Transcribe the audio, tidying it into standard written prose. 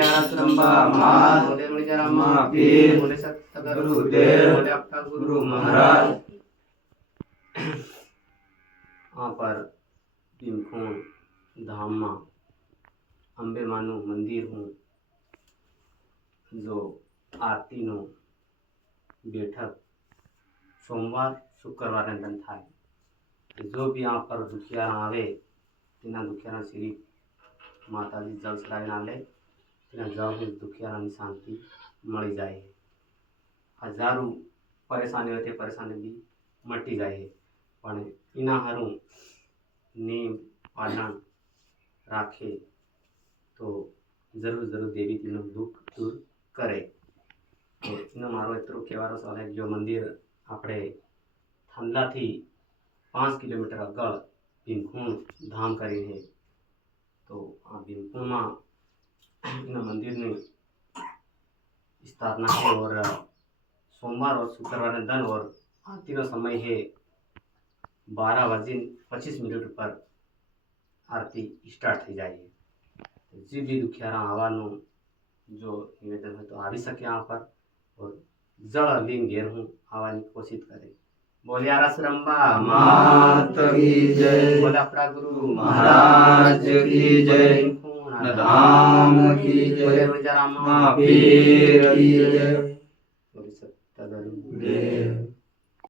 बोले आश्रम मात, बोले मणिजरामा पीर, बोले सतगुरुदेव, बोले अपना गुरु महाराज। वहाँ पर भीमखूण धाम में अंबे मानु मंदिर हूँ जो आरती नो बैठक सोमवार शुक्रवार दिन थाय। जो भी यहाँ पर दुखियारा आवे तिना दुखियारा श्री माता जी जल चढ़ाई आले तिना जल दुखियारा की शांति मળી जाए। हजारों परेशानी होती परेशानी भी मटी जाए पण इना हारू नियम पालन राखे तो जरूर जरूर देवी तीनों दुख दूर करे। तो इनो मारो इतरो कहेवानो सवाल है जो मंदिर आपणे थांदला थी 5 किलोमीटर अगळ भीमखूण धाम करी है। तो आ भीमखूण में इन मंदिर ने स्थापना है और सोमवार और शुक्रवार दिन और आरती का समय है 12:25 पर आरती स्टार्ट थी जाए। जी भी दुखियारा आवानो जो निवेदन है तो आ भी सके यहाँ पर और जल लीन घेर हूँ आवानी कोशिश करे। बोले आश्रम मात की जय, बोले अपना गुरु महाराज की जय, धाम की जय, बोले मणिजरामा पीर की जय।